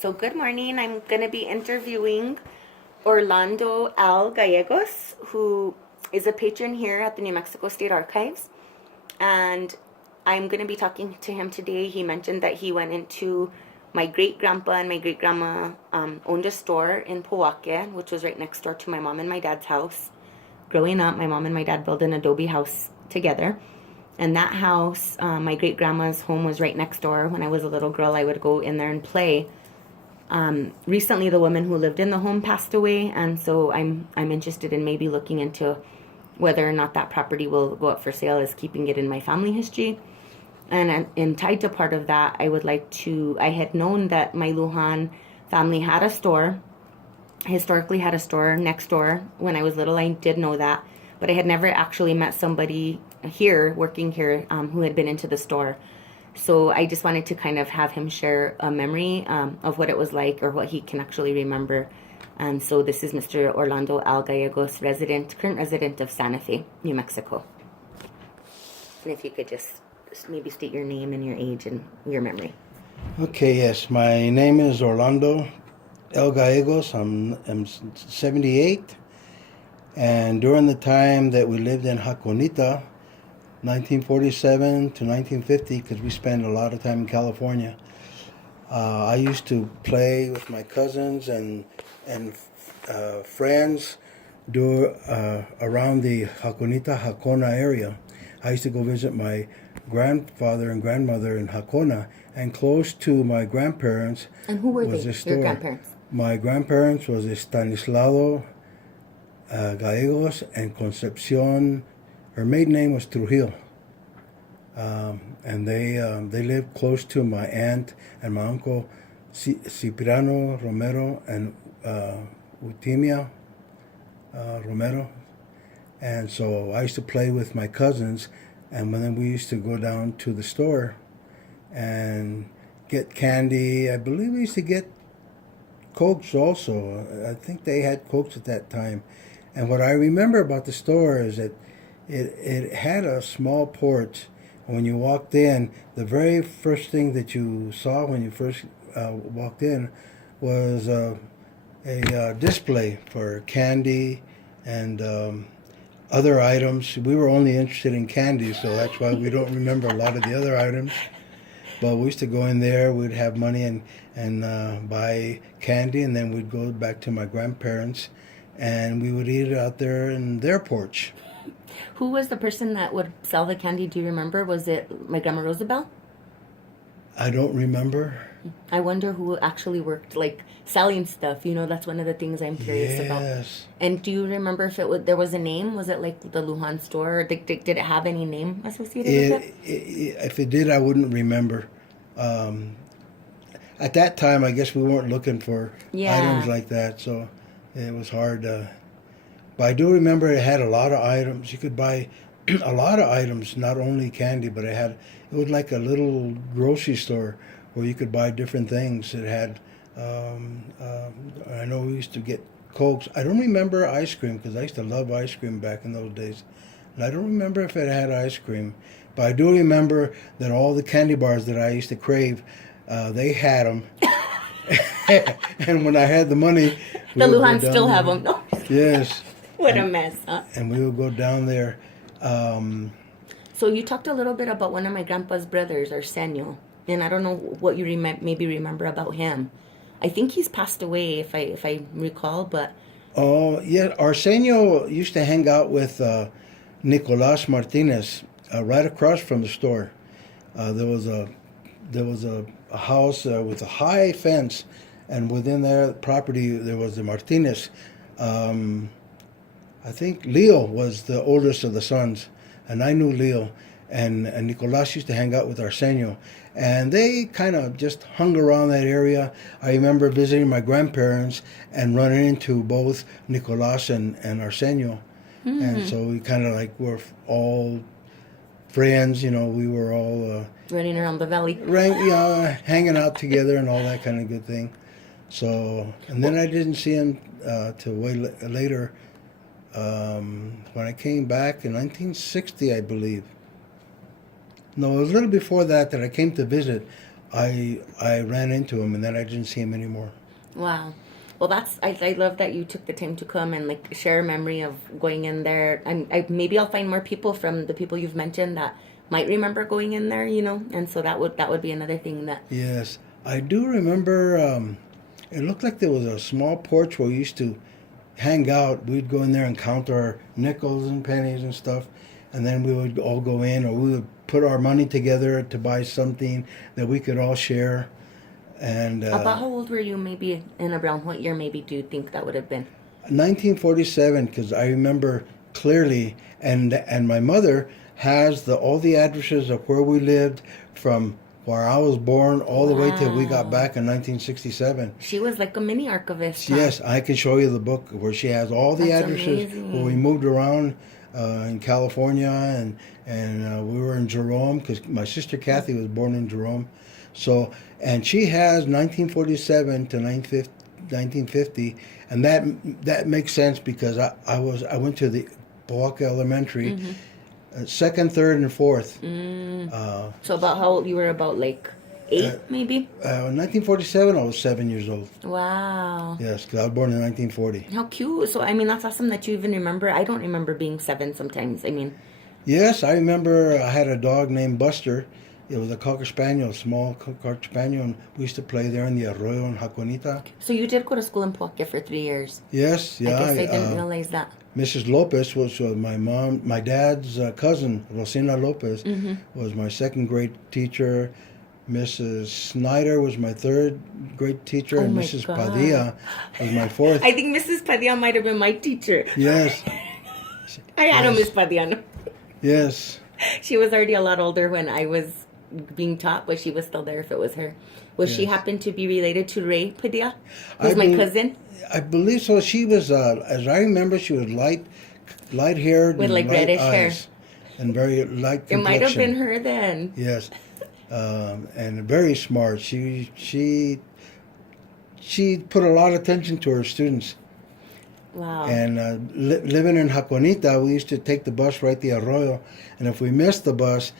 So good morning. I'm going to be interviewing Orlando L. Gallegos, who is a patron here at the New Mexico State Archives. And I'm going to be talking to him today. He mentioned that he went into my great-grandpa and my great-grandma owned a store in Pojoaque, which was right next door to my mom and my dad's house. Growing up, my mom and my dad built an adobe house together. And that house, my great-grandma's home was right next door. When I was a little girl, I would go in there and play. Recently, the woman who lived in the home passed away, and so I'm interested in maybe looking into whether or not that property will go up for sale, as keeping it in my family history. And tied to part of that, I had known that my Lujan family had a store, historically had a store next door. When I was little, I did know that, but I had never actually met somebody here, working here, who had been into the store. So I just wanted to kind of have him share a memory of what it was like, or what he can actually remember. So this is Mr. Orlando L. Gallegos, current resident of Santa Fe, New Mexico. And if you could just maybe state your name and your age and your memory. Okay, yes. My name is Orlando L. Gallegos. I'm 78. And during the time that we lived in Jaconita, 1947 to 1950, because we spent a lot of time in California, I used to play with my cousins and friends around the Jacona area. I used to go visit my grandfather and grandmother in Jacona, and close to my grandparents. And who were was they? a store. Your grandparents? My grandparents was Stanislao Gallegos and Concepcion. Her maiden name was Trujillo. And they lived close to my aunt and my uncle Cipriano Romero and Utimia Romero. And so I used to play with my cousins, and then we used to go down to the store and get candy. I believe we used to get Cokes also. I think they had Cokes at that time. And what I remember about the store is that it had a small porch. When you walked in, the very first thing that you saw when you first walked in was a display for candy and other items. We were only interested in candy, so that's why we don't remember a lot of the other items. But we used to go in there, we'd have money and buy candy, and then we'd go back to my grandparents, and we would eat it out there in their porch. Who was the person that would sell the candy? Do you remember? Was it my grandma Rosabelle? I don't remember. I wonder who actually worked, like, selling stuff. You know, that's one of the things I'm curious about. Yes. And do you remember if there was a name? Was it like the Lujan store? Or did it have any name associated with it? If it did, I wouldn't remember. At that time, I guess we weren't looking for items like that, so it was hard. But I do remember it had a lot of items. You could buy a lot of items, not only candy, but it was like a little grocery store where you could buy different things. It had, I know we used to get Cokes. I don't remember ice cream, because I used to love ice cream back in those days. And I don't remember if it had ice cream. But I do remember that all the candy bars that I used to crave, they had them. And when I had the money... The Lujan still have them. No. Yes. What a mess, huh? And we would go down there. So you talked a little bit about one of my grandpa's brothers, Arsenio, and I don't know what you maybe remember about him. I think he's passed away, if I recall, but... Oh, yeah, Arsenio used to hang out with Nicolas Martinez right across from the store. There was a house with a high fence, and within their property there was the Martinez. I think Leo was the oldest of the sons, and I knew Leo, and Nicolas used to hang out with Arsenio, and they kind of just hung around that area. I remember visiting my grandparents and running into both Nicolas and Arsenio, and so we kind of like were all friends, you know. We were all running around the valley, hanging out together and all that kind of good thing. So, and then I didn't see him till way later. When I came back in 1960, I believe. No, it was a little before that I came to visit. I ran into him, and then I didn't see him anymore. Wow. Well, I love that you took the time to come and like share a memory of going in there. And maybe I'll find more people from the people you've mentioned that might remember going in there, and so that would be another thing that. Yes, I do remember. It looked like there was a small porch where we used to hang out. We'd go in there and count our nickels and pennies and stuff, and then we would all go in, or we would put our money together to buy something that we could all share. And About how old were you, maybe, and around what year maybe do you think that would have been? 1947, because I remember clearly, and my mother has all the addresses of where we lived from where I was born all the way till we got back in 1967. She was like a mini archivist. Huh? Yes, I can show you the book where she has all the That's addresses amazing. where we moved around in California, and we were in Jerome because my sister Kathy was born in Jerome. So, and she has 1947 to 1950, and that makes sense because I went to the Pojoaque Elementary, second, third, and fourth. So about how old you were? About like 8, maybe. 1947, I was 7 years old. Wow. Yes, because I was born in 1940. How cute. So I mean, that's awesome that you even remember. I don't remember being 7 sometimes. I mean. Yes, I remember I had a dog named Buster. It was a Cocker Spaniel, small Cocker Spaniel, and we used to play there in the Arroyo in Jaconita. So you did go to school in Pojoaque for 3 years. Yes, yeah. I guess I didn't realize that. Mrs. Lopez was my dad's cousin, Rosina Lopez, was my second grade teacher. Mrs. Snyder was my third grade teacher, and my Mrs. God. Padilla was my fourth. I think Mrs. Padilla might have been my teacher. Yes, I had a Miss Padilla. yes. She was already a lot older when I was being taught, but she was still there if it was her. Was she happen to be related to Ray Padilla? Who's my cousin? I believe so. She was, as I remember, she was light-haired With and like light reddish eyes, hair. and very light complexion. It might have been her then. Yes, and very smart. She put a lot of attention to her students. Wow. And living in Jaconita, we used to take the bus right the Arroyo, and if we missed the bus,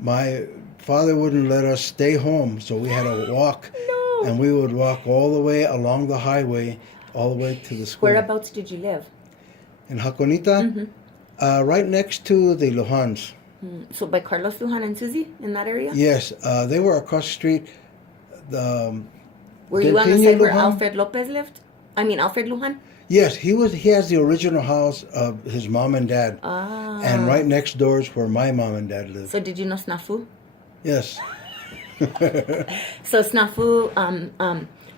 my father wouldn't let us stay home, so we had to walk. No. And we would walk all the way along the highway, all the way to the school. Whereabouts did you live? In Jaconita, right next to the Lujans. So by Carlos Lujan and Susie in that area? Yes, they were across the street. Were you on the Delphine side where Lujan? Alfred Lopez lived? I mean Alfred Lujan? Yes, he has the original house of his mom and dad. Ah. And right next door is where my mom and dad lived. So did you know Snafu? Yes. So Snafu,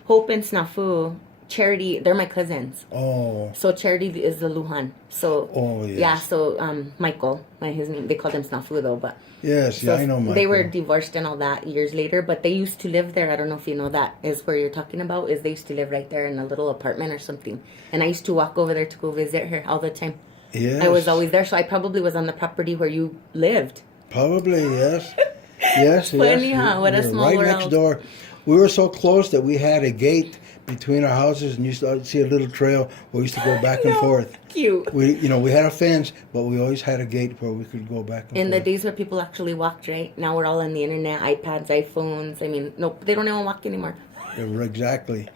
Hope and Snafu, Charity, they're my cousins. Oh. So Charity is the Lujan. So Oh, yes. yeah, so Michael, his name, they called him Snafu though, but Yes, so yeah, I know Michael. they were divorced and all that years later, but they used to live there. I don't know if you know that is where you're talking about. Is they used to live right there in a little apartment or something, and I used to walk over there to go visit her all the time. Yes. I was always there, so I probably was on the property where you lived. Probably, yes. Yes, Funny, yes. huh? What a We were small right world. next door. We were so close that we had a gate between our houses, and you used to see a little trail where we used to go back and forth. Cute. We had a fence, but we always had a gate where we could go back and In the forth. days where people actually walked, right? Now we're all on the internet, iPads, iPhones. I mean, nope, they don't even walk anymore. Exactly.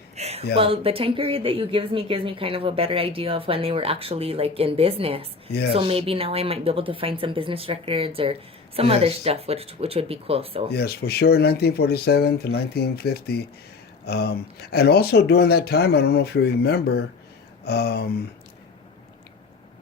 Yeah. Well, the time period that you gives me kind of a better idea of when they were actually like in business. Yes. So maybe now I might be able to find some business records or some other Yes. stuff, which would be cool. So Yes, for sure, 1947 to 1950. And also during that time, I don't know if you remember,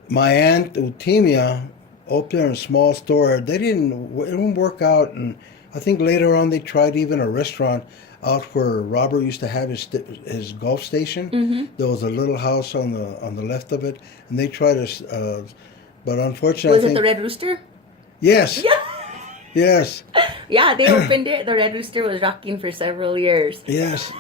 my aunt Eutimia opened a small store. It didn't work out, and I think later on they tried even a restaurant out where Robert used to have his golf station. There was a little house on the left of it, and they tried but unfortunately, was I it think, the Red Rooster? Yes. Yeah. Yes. Yeah, they opened it. The Red Rooster was rocking for several years. Yes.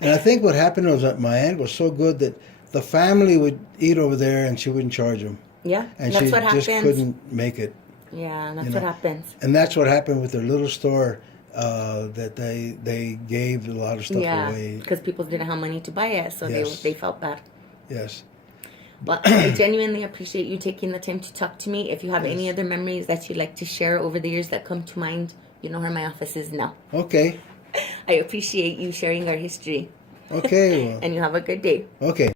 And I think what happened was that my aunt was so good that the family would eat over there and she wouldn't charge them. Yeah, And that's she what just happens. couldn't make it. Yeah, that's you what know. happens. And that's what happened with their little store that they gave a lot of stuff Yeah, away. because people didn't have money to buy it, so Yes. they felt bad. Yes. But I genuinely appreciate you taking the time to talk to me. If you have any Yes. other memories that you'd like to share over the years that come to mind, you know where my office is now. Okay. I appreciate you sharing our history. Okay. And you have a good day. Okay.